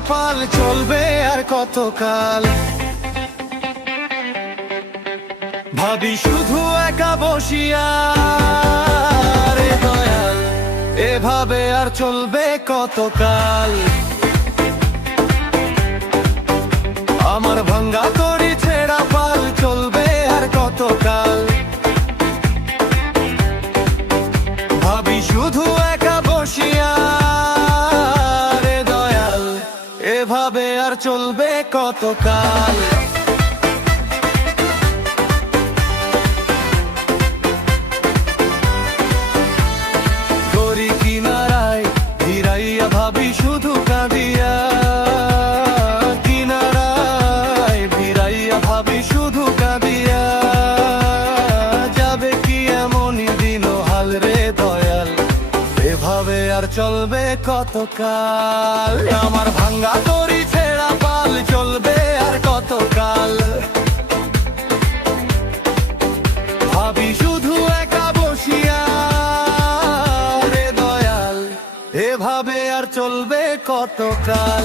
ভাঙ্গা তরি ছেঁড়া পাল চলবে আর কতকাল? ভাবি শুধু একা বসিয়া দয়াল, এভাবে আর চলবে কতকাল? আমার ভাঙ্গা তরি এভাবে আর চলবে কতকাল? চলবে কতকাল? আমার ভাঙ্গা তরি ছেড়া পাল চলবে আর কতকাল? ভাবি শুধু একা বসিয়া, রে দয়াল, এভাবে আর চলবে কতকাল?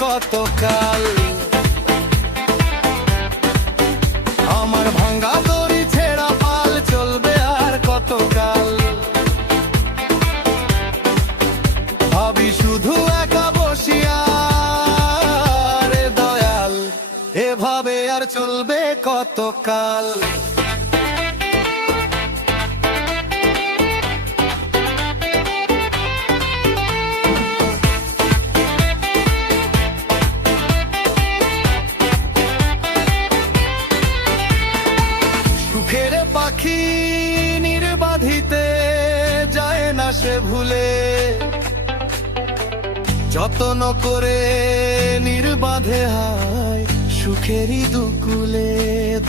কতকাল? আমার ভাঙ্গা দড়ি ছেঁড়া পাল চলবে আর কতকাল? ভাবি শুধু একা বসিয়া রে দয়াল, এভাবে আর চলবে কতকাল? সে ভুলে যতন করে নির্বাধে হায় সুখেরই দুকুলে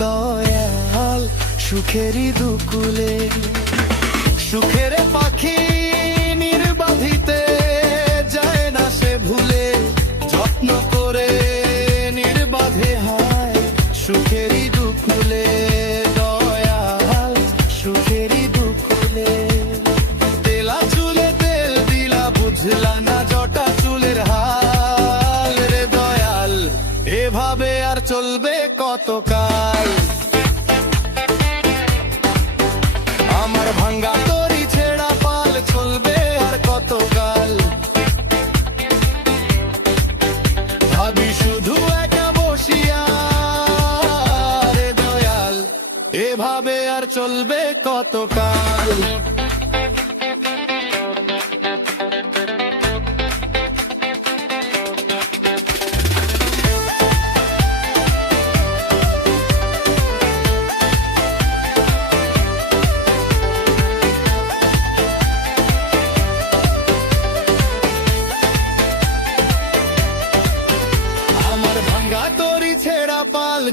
দয়াল সুখেরই দুকুলে। সুখের পাখি চলবে কতকাল? আমার ভাঙ্গা তরি ছেঁড়া পাল চলবে আর কতকাল? ভাবি শুধু একা বসিয়া, রে দয়াল, এভাবে আর চলবে কতকাল?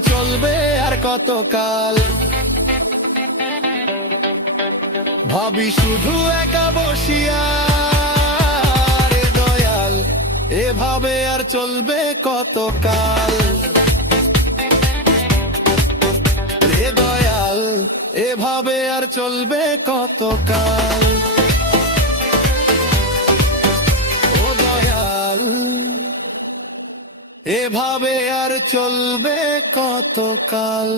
চলবে আর কতকাল? ভাবি শুধু একা বসিয়া দয়াল, এভাবে আর চলবে কতকাল? রে দয়াল, এভাবে আর চলবে কতকাল? এভাবে আর চলবে কতকাল?